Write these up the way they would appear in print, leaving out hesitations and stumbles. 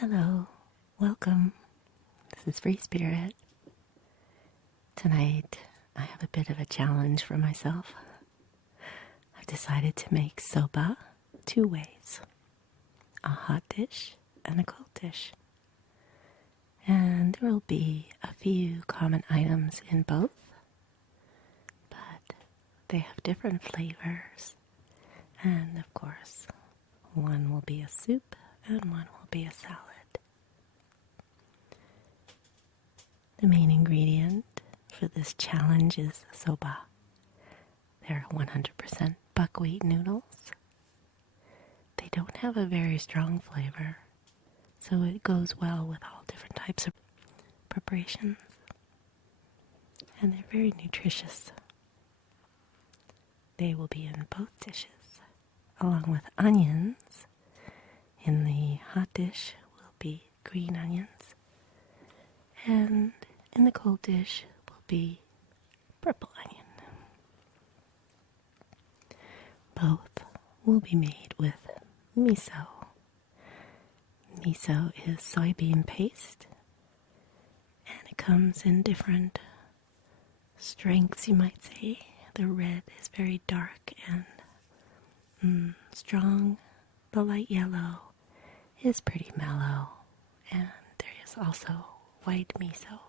Hello, welcome. This is Free Spirit. Tonight I have a bit of a challenge for myself. I've decided to make soba two ways, a hot dish and a cold dish. And there will be a few common items in both, but they have different flavors. And of course, one will be a soup and one will be a salad. The main ingredient for this challenge is soba. They're 100% buckwheat noodles. They don't have a very strong flavor, so it goes well with all different types of preparations. And they're very nutritious. They will be in both dishes, along with onions. In the hot dish will be green onions, and in the cold dish will be purple onion. Both will be made with miso. Miso is soybean paste, and it comes in different strengths, you might say. The red is very dark and strong. The light yellow is pretty mellow, and there is also white miso.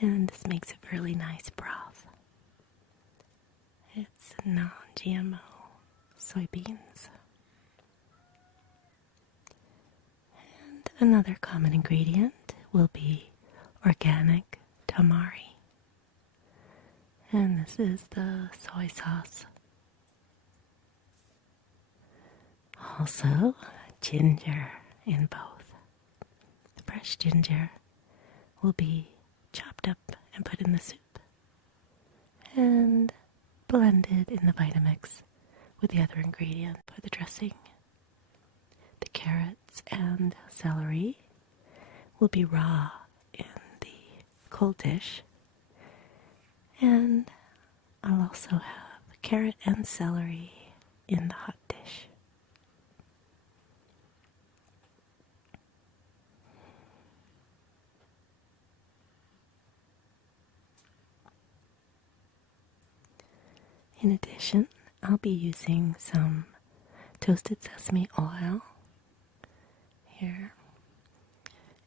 And this makes a really nice broth. It's non-GMO soybeans. And another common ingredient will be organic tamari. And this is the soy sauce. Also, ginger in both. The fresh ginger will be chopped up and put in the soup and blended in the Vitamix with the other ingredient for the dressing. The carrots and celery will be raw in the cold dish, and I'll also have carrot and celery in the hot dish. In addition, I'll be using some toasted sesame oil here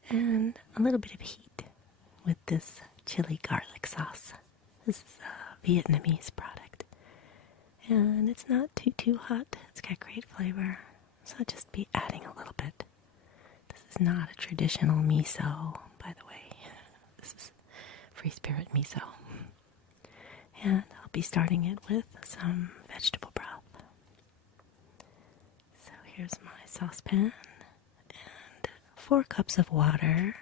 and a little bit of heat with this chili garlic sauce. This is a Vietnamese product, and it's not too hot. It's got great flavor, so I'll just be adding a little bit. This is not a traditional miso, by the way. This is Free Spirit miso. And I'll be starting it with some vegetable broth. So here's my saucepan and 4 cups of water.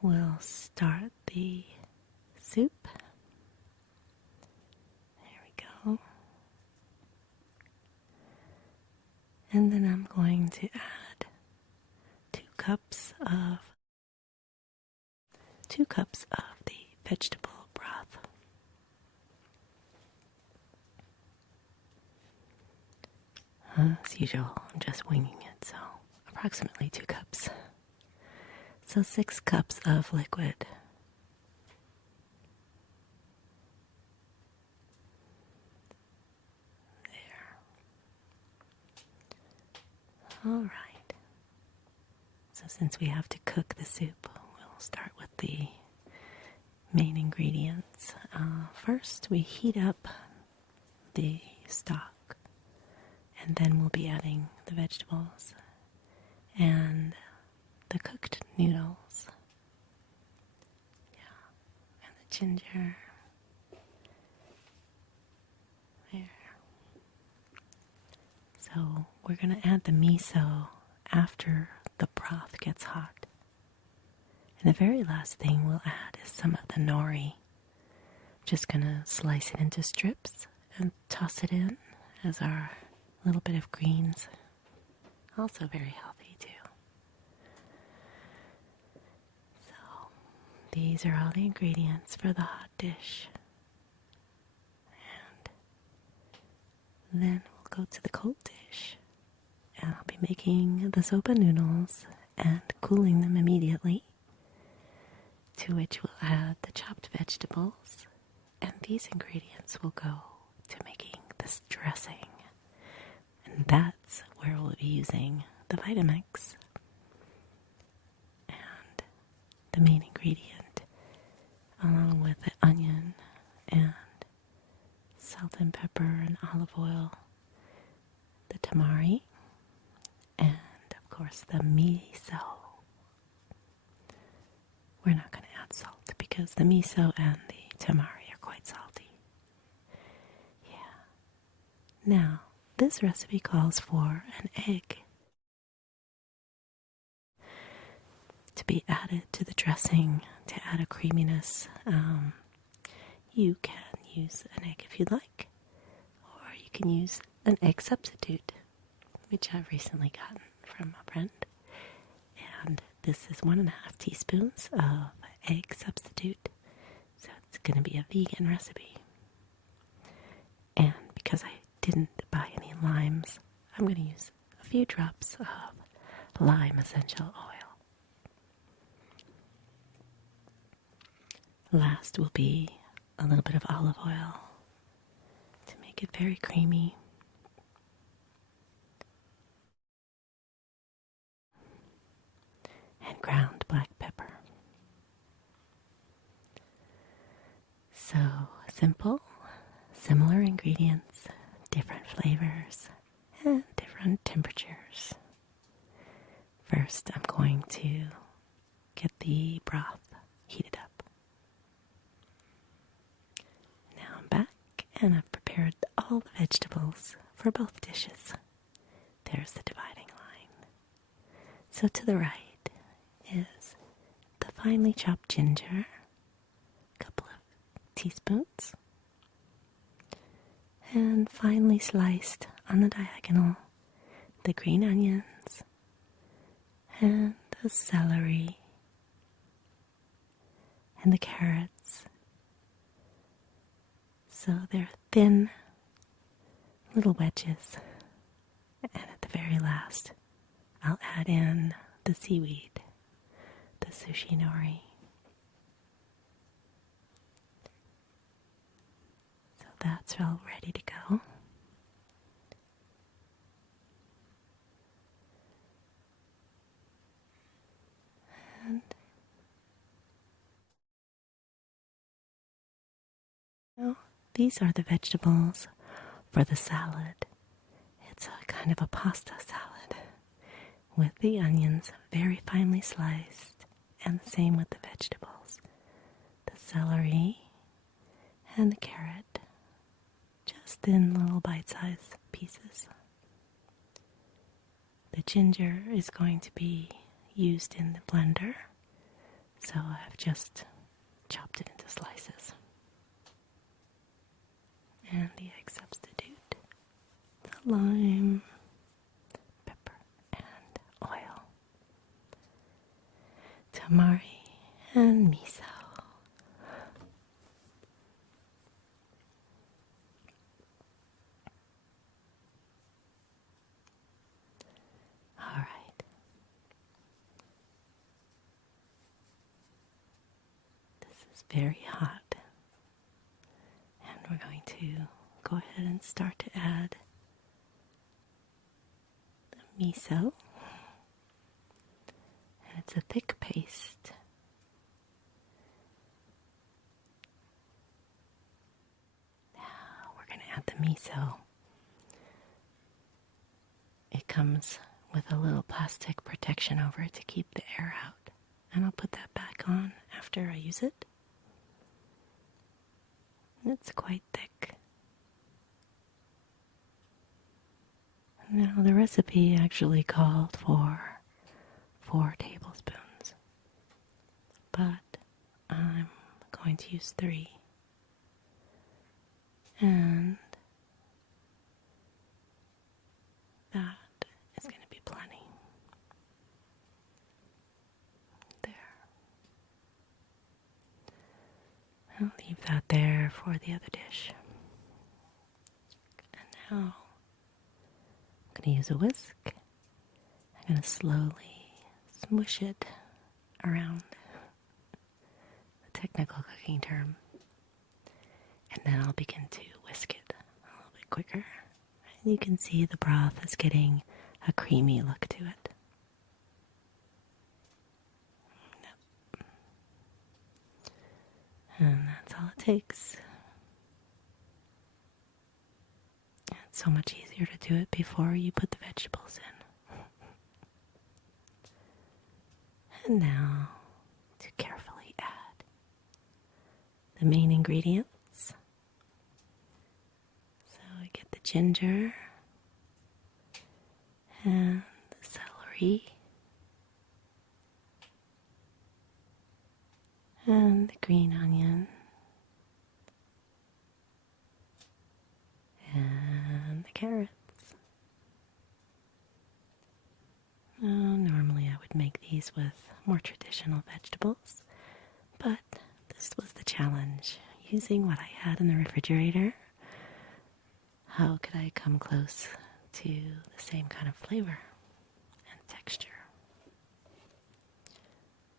We'll start the soup. There we go. And then I'm going to add 2 cups of the vegetable broth. As usual, I'm just winging it, so approximately 2 cups. So 6 cups of liquid. There. Alright. So since we have to cook the soup, we'll start with the main ingredients. First, we heat up the stock. And then we'll be adding the vegetables and the cooked noodles. Yeah, and the ginger. There. So we're going to add the miso after the broth gets hot. And the very last thing we'll add is some of the nori. Just going to slice it into strips and toss it in as our little bit of greens, also very healthy too. So these are all the ingredients for the hot dish. And then we'll go to the cold dish And I'll be making the soba noodles and cooling them immediately, to which we'll add the chopped vegetables, and these ingredients will go to making this dressing. And that's where we'll be using the Vitamix and the main ingredient, along with the onion and salt and pepper and olive oil, the tamari, and of course the miso. We're not going to add salt because the miso and the tamari are quite salty. Yeah. Now, this recipe calls for an egg to be added to the dressing to add a creaminess. You can use an egg if you'd like, or you can use an egg substitute, which I've recently gotten from a friend. And this is 1.5 teaspoons of egg substitute, so it's going to be a vegan recipe. And because I didn't buy any limes, I'm going to use a few drops of lime essential oil. Last will be a little bit of olive oil to make it very creamy. And ground black pepper. So simple, similar ingredients, different flavors, and different temperatures. First, I'm going to get the broth heated up. Now I'm back, and I've prepared all the vegetables for both dishes. There's the dividing line. So to the right is the finely chopped ginger, a couple of teaspoons, and finely sliced on the diagonal the green onions and the celery and the carrots. So they're thin little wedges. And at the very last, I'll add in the seaweed, the sushi nori. So that's all ready to go. And now these are the vegetables for the salad. It's a kind of a pasta salad with the onions very finely sliced, and the same with the vegetables. The celery and the carrot, just in little bite-sized pieces. The ginger is going to be used in the blender, so I've just chopped it into slices. And the egg substitute, the lime, pepper, and oil, tamari, and miso. All right. This is very hot, and we're going to go ahead and start to add the miso. And it's a thick paste. Now we're going to add the miso. It comes with a little plastic protection over it to keep the air out. And I'll put that back on after I use it. It's quite thick. Now the recipe actually called for 4 tablespoons, but I'm going to use 3. And that is going to be plenty. There. I'll leave that there for the other dish. And now I'm going to use a whisk I'm going to slowly smush it around, the technical cooking term, and then I'll begin to whisk it a little bit quicker. And you can see the broth is getting a creamy look to it. And that's all it takes. It's so much easier to do it before you put the vegetables in. And now to carefully add the main ingredients. So I get the ginger and the celery and the green onion and the carrots. Normally I would make these with more traditional vegetables, but this was the challenge. Using what I had in the refrigerator, how could I come close to the same kind of flavor and texture?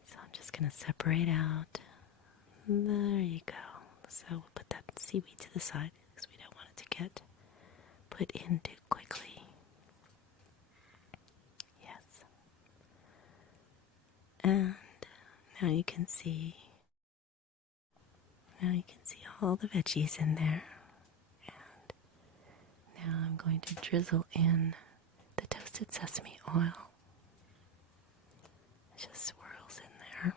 So I'm just going to separate out. There you go. So we'll put that seaweed to the side because we don't want it to get put in too quickly. Yes. And now you can see all the veggies in there. And now I'm going to drizzle in the toasted sesame oil. It just swirls in there.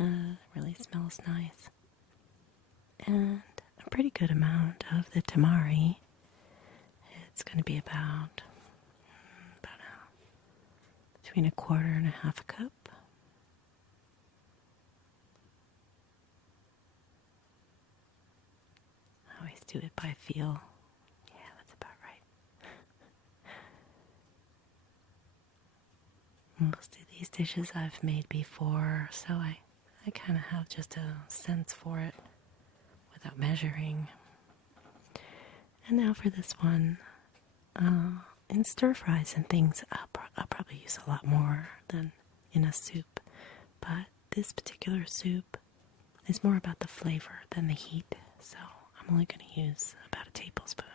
It really smells nice. And a pretty good amount of the tamari. It's going to be about between a quarter and a half a cup. I always do it by feel. Yeah, that's about right. Most of these dishes I've made before, so I kind of have just a sense for it without measuring. And now for this one, in stir fries and things, I'll probably use a lot more than in a soup. But this particular soup is more about the flavor than the heat, so I'm only going to use about a tablespoon.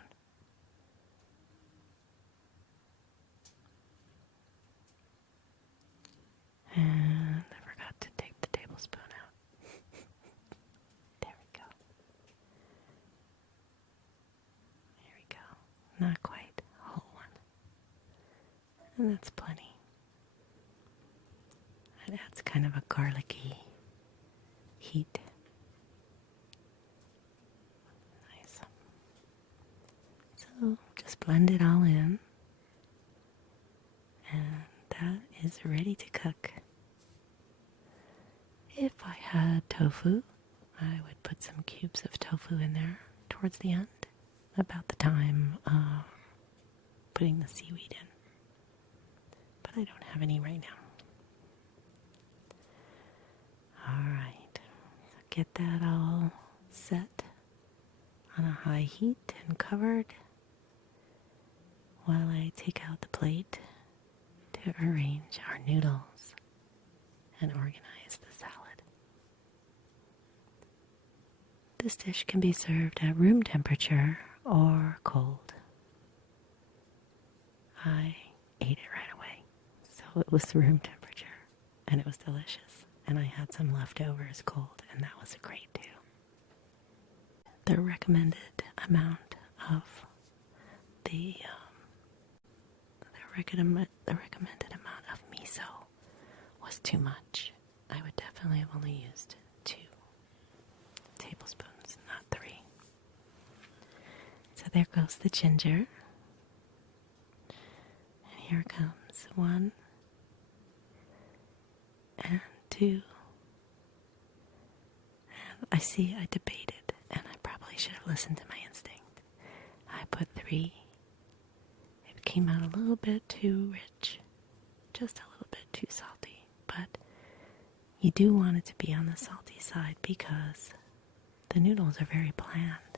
And I forgot to take the tablespoon out. There we go. There we go. Not quite a whole one. And that's plenty. It adds kind of a garlicky heat. Nice. So just blend it all in. And that is ready to cook. If I had tofu, I would put some cubes of tofu in there towards the end, about the time of putting the seaweed in. But I don't have any right now. Alright, so get that all set on a high heat and covered while I take out the plate to arrange our noodles and organize the salad. This dish can be served at room temperature or cold. I ate it right away, so it was room temperature, and it was delicious. And I had some leftovers cold, and that was great too. The recommended amount of the recommended amount of miso was too much. I would definitely have only used 2 tablespoons, not 3. So there goes the ginger. And here comes 1 and 2. And I debated, and I probably should have listened to my instinct. I put 3. It came out a little bit too rich, just a little bit too salty, but you do want it to be on the salty side because the noodles are very bland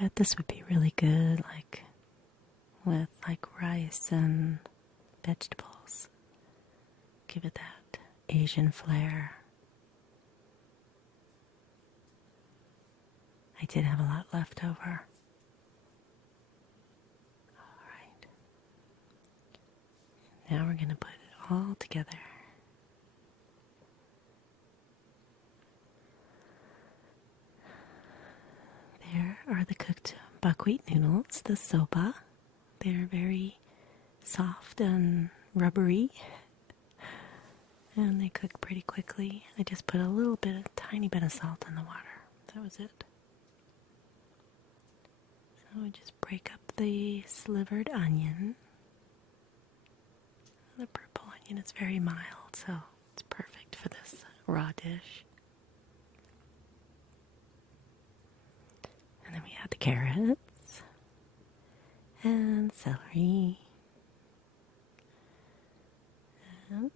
bet this would be really good, like with like rice and vegetables. Give it that Asian flair. I did have a lot left over. All right. Now we're going to put it all together. There are the cooked buckwheat noodles, the soba. They're very soft and rubbery. And they cook pretty quickly. I just put a tiny bit of salt in the water. That was it. So we just break up the slivered onion. The purple onion is very mild, so it's perfect for this raw dish. And then we add the carrots and celery and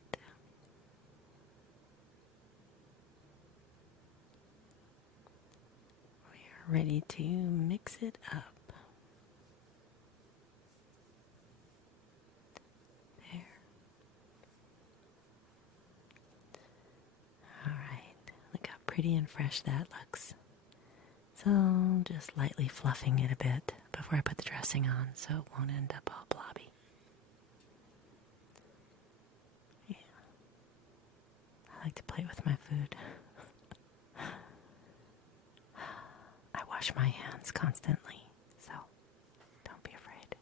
we are ready to mix it up. There. Alright, look how pretty and fresh that looks. So just lightly fluffing it a bit before I put the dressing on so it won't end up all blobby. Yeah. I like to play with my food. I wash my hands constantly, so don't be afraid.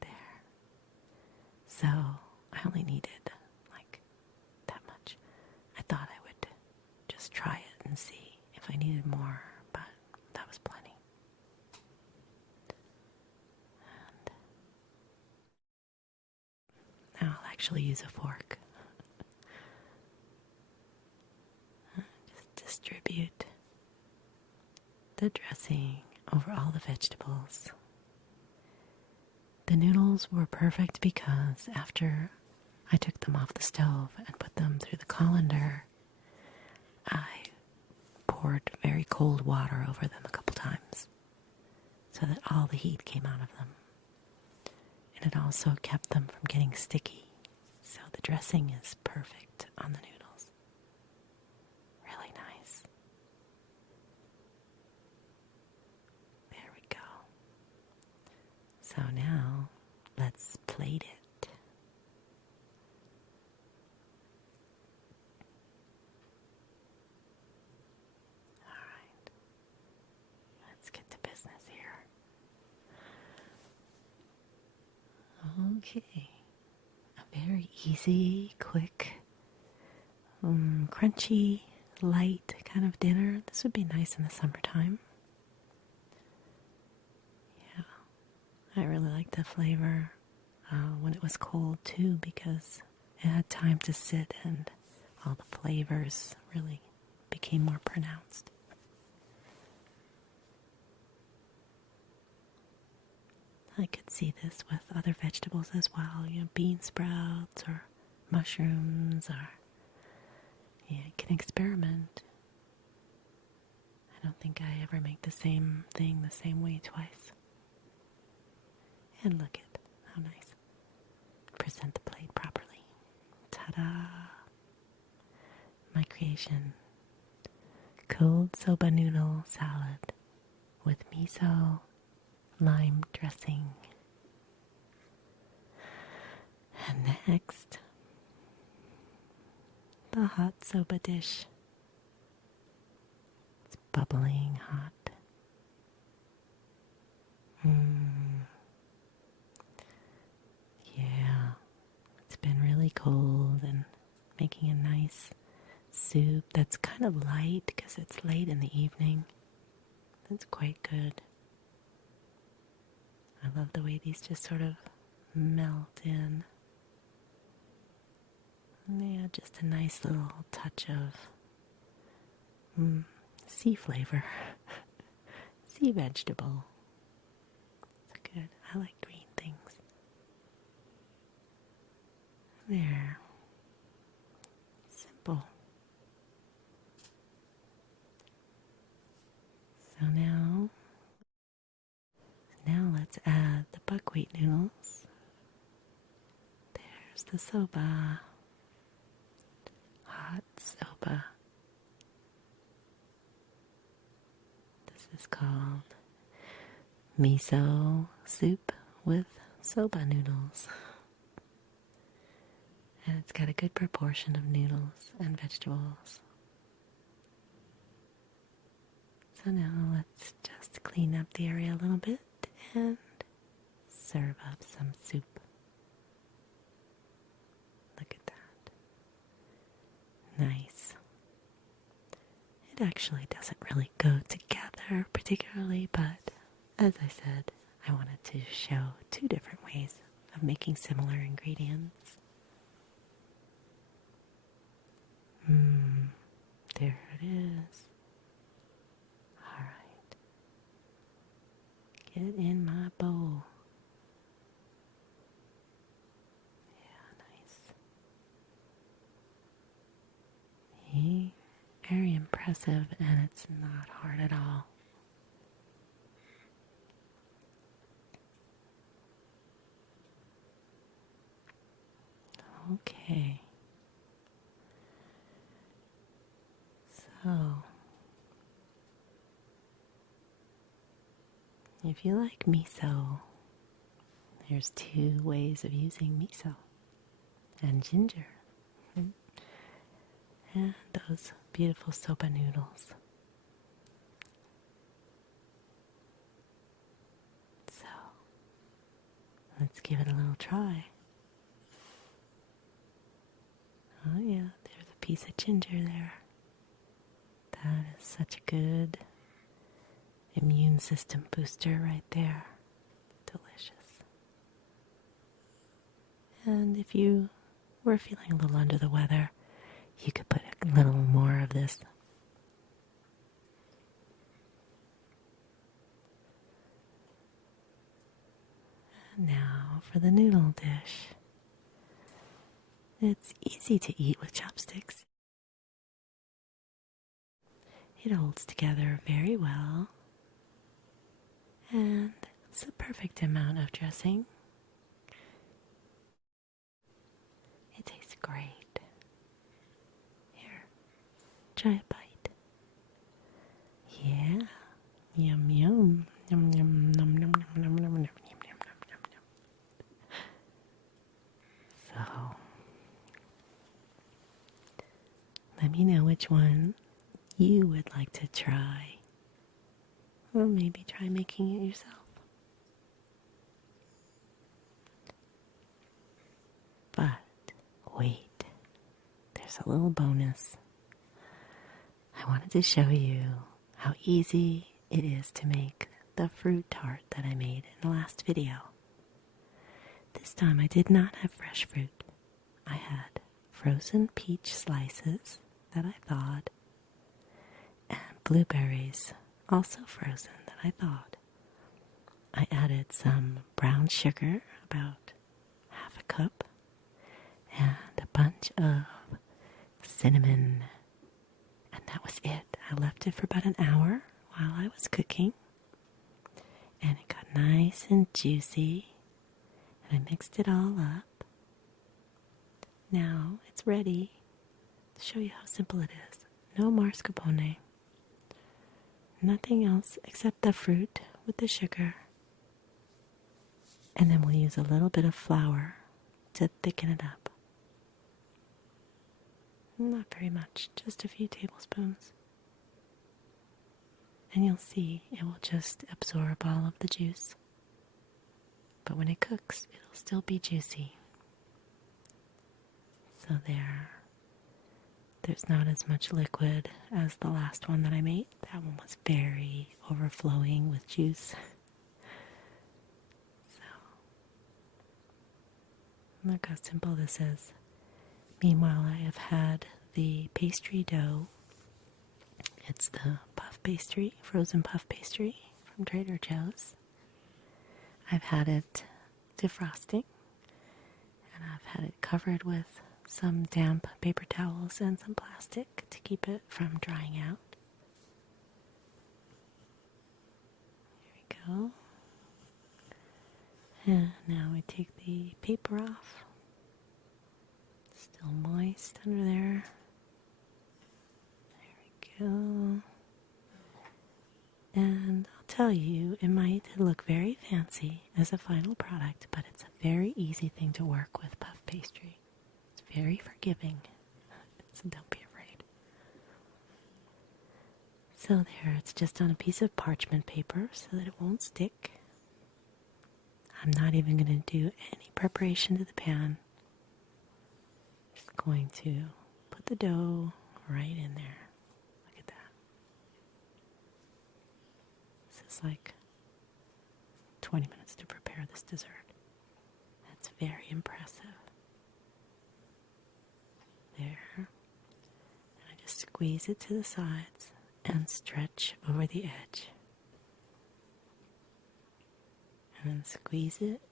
There. So I only needed like that much. I thought I would just try it and see if I needed more, but that was plenty. And now I'll actually use a fork. Just distribute the dressing over all the vegetables. The noodles were perfect because after I took them off the stove and put them through the colander, I poured very cold water over them a couple times so that all the heat came out of them. And it also kept them from getting sticky. So the dressing is perfect on the noodles. Really nice. There we go. So now let's plate it. Alright. Let's get to business here. Okay. A very easy, quick, crunchy, light kind of dinner. This would be nice in the summertime. Yeah. I really like the flavor when it was cold too because it had time to sit and all the flavors really became more pronounced. I could see this with other vegetables as well, bean sprouts or mushrooms, or you can experiment. I don't think I ever make the same thing the same way twice. And look at how nice. Present the plate properly. Ta-da! My creation. Cold soba noodle salad with miso lime dressing. And next, the hot soba dish. It's bubbling hot. Yeah, it's been really cold and making a nice soup that's kind of light because it's late in the evening. That's quite good. I love the way these just sort of melt in. And they add just a nice little touch of sea flavor. Sea vegetable. It's good. I like green things. There. Simple. the soba. Hot soba. This is called miso soup with soba noodles. And it's got a good proportion of noodles and vegetables. So now let's just clean up the area a little bit and serve up some soup. Look at that. Nice. It actually doesn't really go together particularly, but as I said, I wanted to show two different ways of making similar ingredients. There it is. Alright. Get in my bowl. Yeah, nice. Very impressive, and it's not hard at all. Okay. So, if you like miso, there's two ways of using miso and ginger. And those beautiful soba noodles. So, let's give it a little try. Oh yeah, there's a piece of ginger there. That is such a good immune system booster right there. Delicious. And if you were feeling a little under the weather, you could put a little more of this. And now for the noodle dish. It's easy to eat with chopsticks. It holds together very well, and it's the perfect amount of dressing. It tastes great. Here, try a bite. Yeah, yum yum, yum yum, num num num num num num yum yum num num num. So, let me know which one you would like to try, or maybe try making it yourself. But wait, there's a little bonus. I wanted to show you how easy it is to make the fruit tart that I made in the last video. This time I did not have fresh fruit. I had frozen peach slices that I thawed, and blueberries, also frozen, that I thawed. I added some brown sugar, about half a cup, and a bunch of cinnamon, and that was it. I left it for about an hour while I was cooking, and it got nice and juicy, and I mixed it all up. Now it's ready to show you how simple it is. No mascarpone, nothing else except the fruit with the sugar, and then we'll use a little bit of flour to thicken it up. Not very much, just a few tablespoons. And you'll see it will just absorb all of the juice. But when it cooks, it'll still be juicy. So there's not as much liquid as the last one that I made. That one was very overflowing with juice. So, look how simple this is. Meanwhile, I have had the pastry dough. It's the puff pastry, frozen puff pastry from Trader Joe's. I've had it defrosting, and I've had it covered with some damp paper towels and some plastic to keep it from drying out. Here we go. And now we take the paper off. Still moist under there. There we go. And I'll tell you, it might look very fancy as a final product, but it's a very easy thing to work with puff pastry. It's very forgiving, so don't be afraid. So there, it's just on a piece of parchment paper so that it won't stick. I'm not even going to do any preparation to the pan. Just going to put the dough right in there. Look at that. This is like 20 minutes to prepare this dessert. That's very impressive. There. And I just squeeze it to the sides and stretch over the edge. And then squeeze it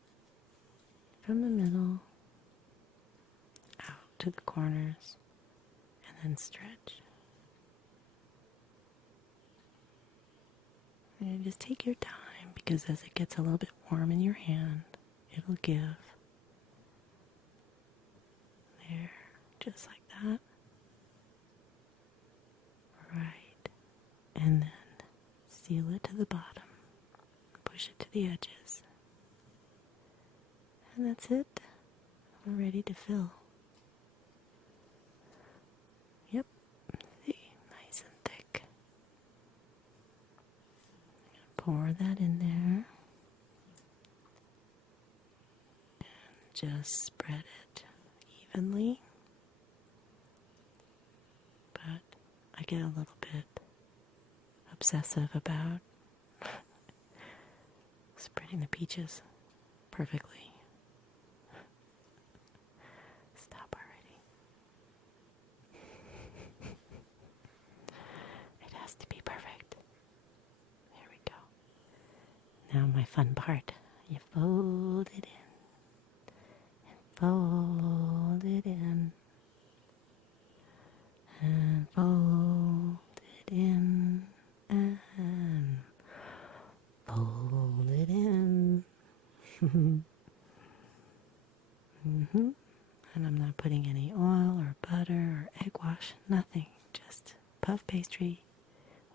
from the middle out to the corners and then stretch. And just take your time, because as it gets a little bit warm in your hand, it'll give. There, just like that. Right. And then seal it to the bottom. Push it to the edges. And that's it. We're ready to fill. Yep. See, nice and thick. Pour that in there. And just spread it evenly. But I get a little bit obsessive about spreading the peaches perfectly. Stop already. It has to be perfect. There we go. Now my fun part. You fold it in. And fold it in. And fold it in. And fold it in. And I'm not putting any oil or butter or egg wash, nothing. Just puff pastry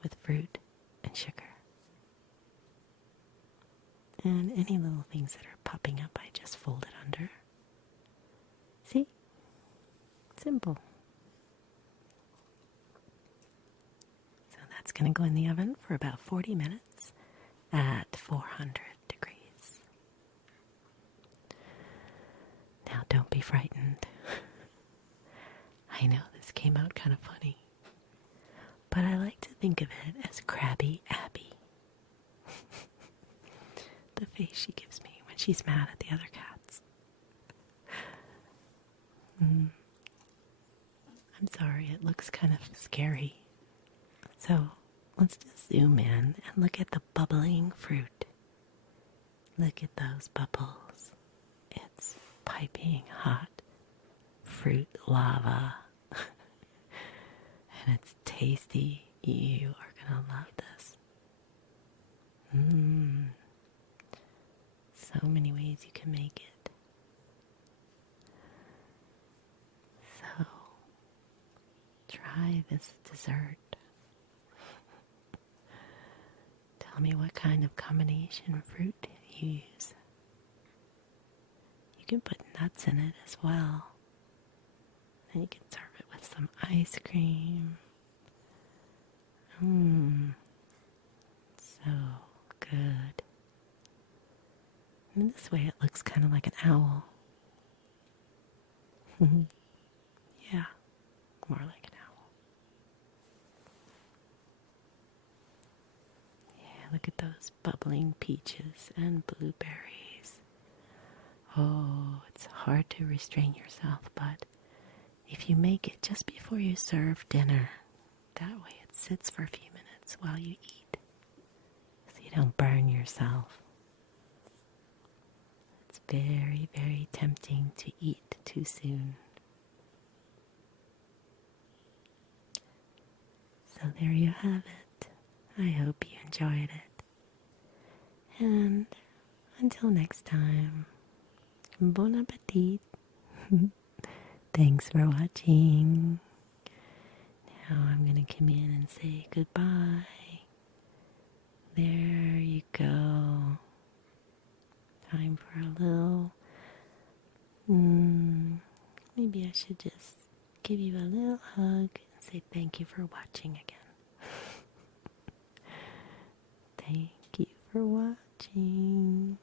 with fruit and sugar. And any little things that are popping up, I just fold it under. See? Simple. So that's going to go in the oven for about 40 minutes at 400 degrees. Now don't be frightened. I know this came out kind of funny, but I like to think of it as Krabby Abby. The face she gives me when she's mad at the other cats. I'm sorry, it looks kind of scary. So let's just zoom in and look at the bubbling fruit. Look at those bubbles. It's piping hot fruit lava. And it's tasty. You are going to love this. So many ways you can make it. So, try this dessert. Tell me what kind of combination of fruit you use. You can put nuts in it as well. And you can serve it with some ice cream. So good. And this way it looks kind of like an owl. Yeah, more like an owl. Yeah, look at those bubbling peaches and blueberries. Oh, it's hard to restrain yourself, but if you make it just before you serve dinner, that way it sits for a few minutes while you eat, so you don't burn yourself. It's very, very tempting to eat too soon. So there you have it. I hope you enjoyed it. And until next time, bon appetit. Thanks for watching. Now I'm going to come in and say goodbye. There you go. Time for a little... maybe I should just give you a little hug and say thank you for watching again. Thank you for watching.